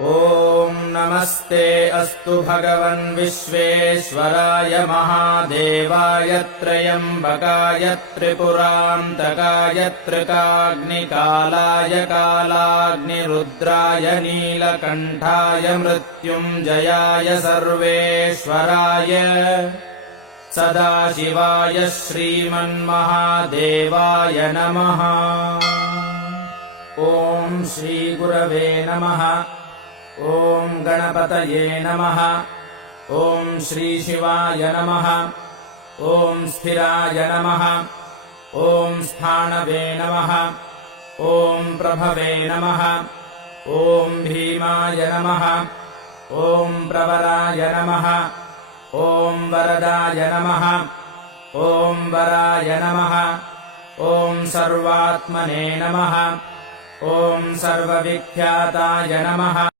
ॐ नमस्ते अस्तु भगवन् विश्वेश्वराय महादेवाय त्र्यम्बकाय त्रिपुरान्तकाय त्रिकाग्निकालाय कालाग्निरुद्राय नीलकण्ठाय मृत्युञ्जयाय सर्वेश्वराय सदाशिवाय श्रीमन्महादेवाय नमः। ॐ श्रीगुरवे नमः। ॐ गणपतये नमः। ॐ श्रीशिवाय नमः। ॐ स्थिराय नमः। ॐ स्थाणवे नमः। ॐ प्रभवे नमः। ॐ भीमाय नमः। ॐ प्रवराय नमः। ॐ वरदाय नमः। ॐ वराय नमः। ॐ सर्वात्मने नमः। ॐ सर्वविख्याताय नमः।